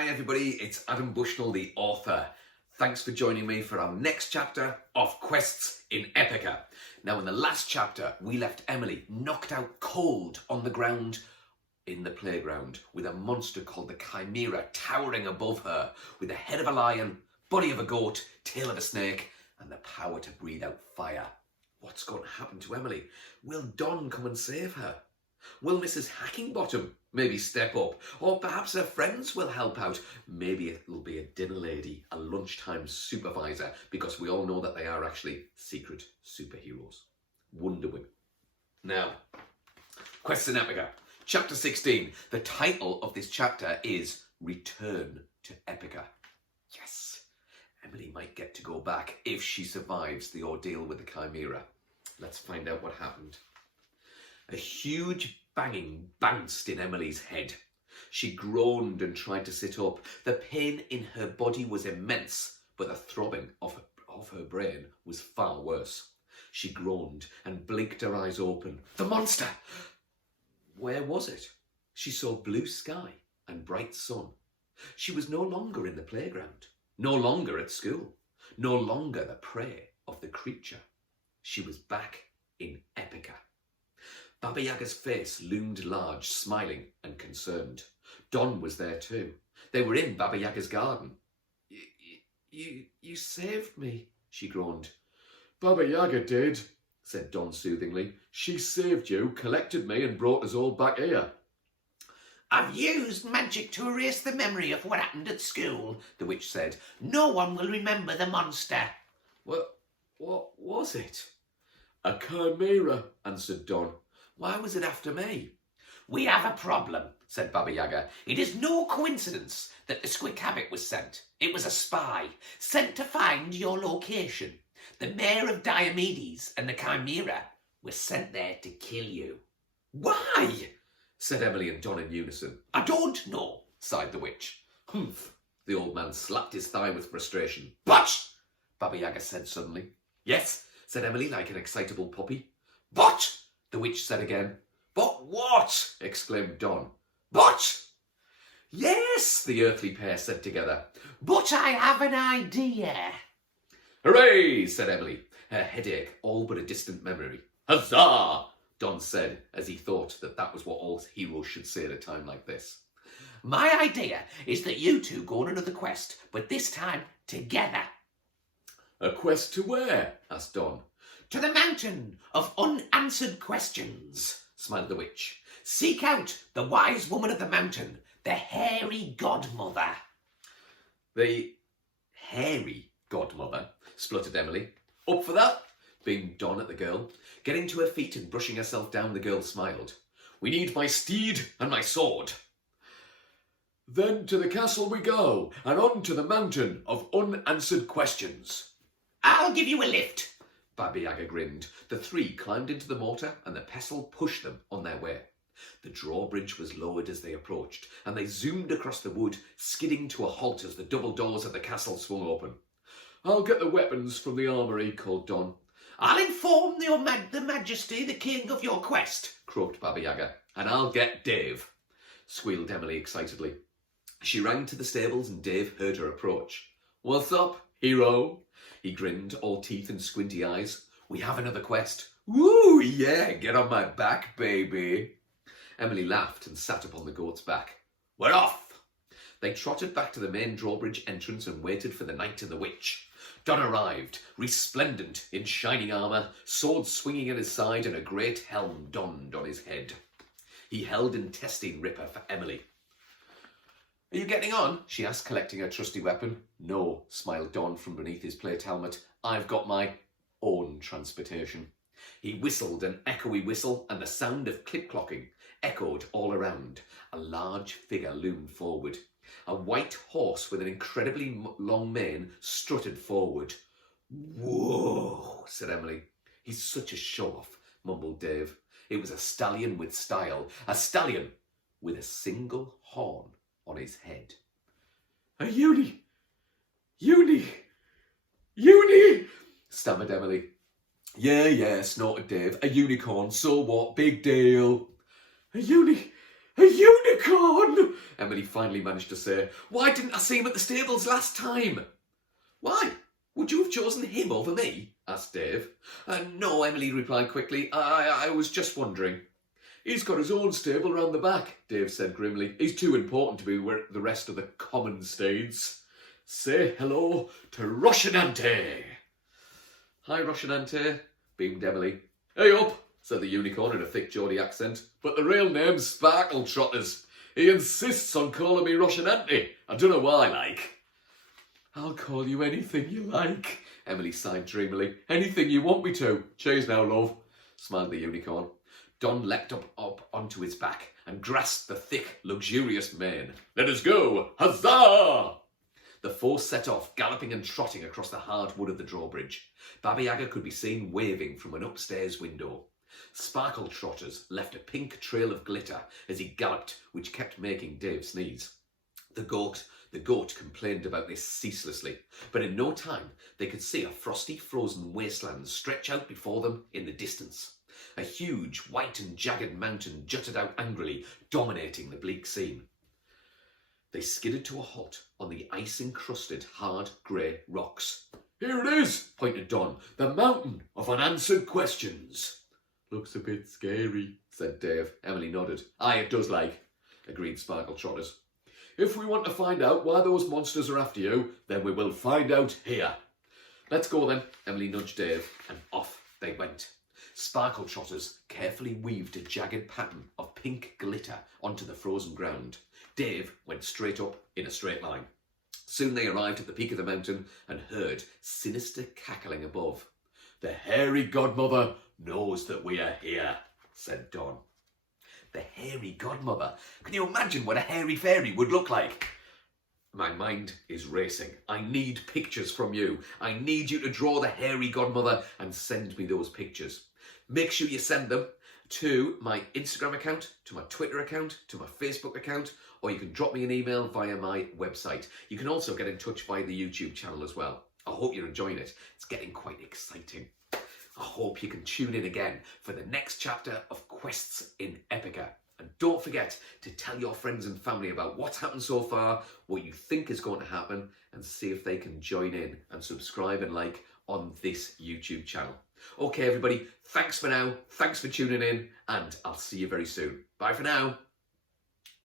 Hi everybody, it's Adam Bushnell, the author. Thanks for joining me for our next chapter of Quests in Epica. Now in the last chapter, we left Emily knocked out cold on the ground in the playground with a monster called the Chimera towering above her with the head of a lion, body of a goat, tail of a snake and the power to breathe out fire. What's going to happen to Emily? Will Don come and save her? Will Mrs. Hackingbottom maybe step up? Or perhaps her friends will help out. Maybe it'll be a dinner lady, a lunchtime supervisor, because we all know that they are actually secret superheroes. Wonder Women. Now, Quests in Epica, chapter 16. The title of this chapter is Return to Epica. Yes, Emily might get to go back if she survives the ordeal with the Chimera. Let's find out what happened. A huge banging bounced in Emily's head. She groaned and tried to sit up. The pain in her body was immense, but the throbbing of her brain was far worse. She groaned and blinked her eyes open. The monster! Where was it? She saw blue sky and bright sun. She was no longer in the playground, no longer at school, no longer the prey of the creature. She was back in Epica. Baba Yaga's face loomed large, smiling and concerned. Don was there too. They were in Baba Yaga's garden. You saved me, she groaned. Baba Yaga did, said Don soothingly. She saved you, collected me and brought us all back here. I've used magic to erase the memory of what happened at school, the witch said. No one will remember the monster. What was it? A chimera, answered Don. Why was it after me? We have a problem, said Baba Yaga. It is no coincidence that the Squidcabbit was sent. It was a spy, sent to find your location. The mayor of Diomedes and the Chimera were sent there to kill you. Why? Said Emily and Don in unison. I don't know, sighed the witch. Humph. The old man slapped his thigh with frustration. But, Baba Yaga said suddenly. Yes, said Emily like an excitable puppy. But, the witch said again. But what? Exclaimed Don. But! Yes, the earthly pair said together. But I have an idea. Hooray, said Emily, her headache all but a distant memory. Huzzah, Don said as he thought that was what all heroes should say at a time like this. My idea is that you two go on another quest, but this time together. A quest to where? Asked Don. To the mountain of unanswered questions, smiled the witch. Seek out the wise woman of the mountain, the hairy godmother. The hairy godmother, spluttered Emily. Up for that? Beamed Don at the girl. Getting to her feet and brushing herself down, the girl smiled. We need my steed and my sword. Then to the castle we go, and on to the mountain of unanswered questions. I'll give you a lift. Baba Yaga grinned. The three climbed into the mortar and the pestle pushed them on their way. The drawbridge was lowered as they approached, and they zoomed across the wood, skidding to a halt as the double doors of the castle swung open. I'll get the weapons from the armoury, called Don. I'll inform the Majesty, the king of your quest, croaked Baba Yaga. And I'll get Dave, squealed Emily excitedly. She ran to the stables and Dave heard her approach. What's up, hero? He grinned, all teeth and squinty eyes. We have another quest. Woo, yeah, get on my back, baby. Emily laughed and sat upon the goat's back. We're off. They trotted back to the main drawbridge entrance and waited for the knight and the witch. Don arrived, resplendent in shining armour, sword swinging at his side and a great helm donned on his head. He held in testing Ripper for Emily. Are you getting on? She asked, collecting her trusty weapon. No, smiled Don from beneath his plate helmet. I've got my own transportation. He whistled an echoey whistle and the sound of clip-clocking echoed all around. A large figure loomed forward. A white horse with an incredibly long mane strutted forward. Whoa, said Emily. He's such a show-off, mumbled Dave. It was a stallion with style, a stallion with a single horn on his head. A uni, stammered Emily. Yeah, snorted Dave. A unicorn, so what? Big deal. A A unicorn! Emily finally managed to say. Why didn't I see him at the stables last time? Why? Would you have chosen him over me? Asked Dave. No, Emily replied quickly. I was just wondering. He's got his own stable round the back, Dave said grimly. He's too important to be with the rest of the common steeds. Say hello to Rocinante. Hi, Rocinante, beamed Emily. Hey up, said the unicorn in a thick Geordie accent. But the real name's Sparkle Trotters. He insists on calling me Rocinante. I don't know why, like. I'll call you anything you like, Emily sighed dreamily. Anything you want me to. Cheers now, love, smiled the unicorn. Don leapt up onto his back and grasped the thick, luxurious mane. Let us go! Huzzah! The four set off, galloping and trotting across the hard wood of the drawbridge. Baba Yaga could be seen waving from an upstairs window. Sparkle Trotters left a pink trail of glitter as he galloped, which kept making Dave sneeze. The goat complained about this ceaselessly, but in no time they could see a frosty, frozen wasteland stretch out before them in the distance. A huge, white and jagged mountain jutted out angrily, dominating the bleak scene. They skidded to a halt on the ice-encrusted, hard, grey rocks. Here it is, pointed Don, the mountain of unanswered questions. Looks a bit scary, said Dave. Emily nodded. Aye, it does like, agreed Sparkle Trotters. If we want to find out why those monsters are after you, then we will find out here. Let's go then, Emily nudged Dave, and off they went. Sparkle Trotters carefully weaved a jagged pattern of pink glitter onto the frozen ground. Dave went straight up in a straight line. Soon they arrived at the peak of the mountain and heard sinister cackling above. The hairy godmother knows that we are here, said Don. The hairy godmother? Can you imagine what a hairy fairy would look like? My mind is racing. I need pictures from you. I need you to draw the hairy godmother and send me those pictures. Make sure you send them to my Instagram account, to my Twitter account, to my Facebook account, or you can drop me an email via my website. You can also get in touch via the YouTube channel as well. I hope you're enjoying it. It's getting quite exciting. I hope you can tune in again for the next chapter of Quests in Epica. And don't forget to tell your friends and family about what's happened so far, what you think is going to happen, and see if they can join in and subscribe and like on this YouTube channel. Okay, everybody, thanks for now. Thanks for tuning in, and I'll see you very soon. Bye for now.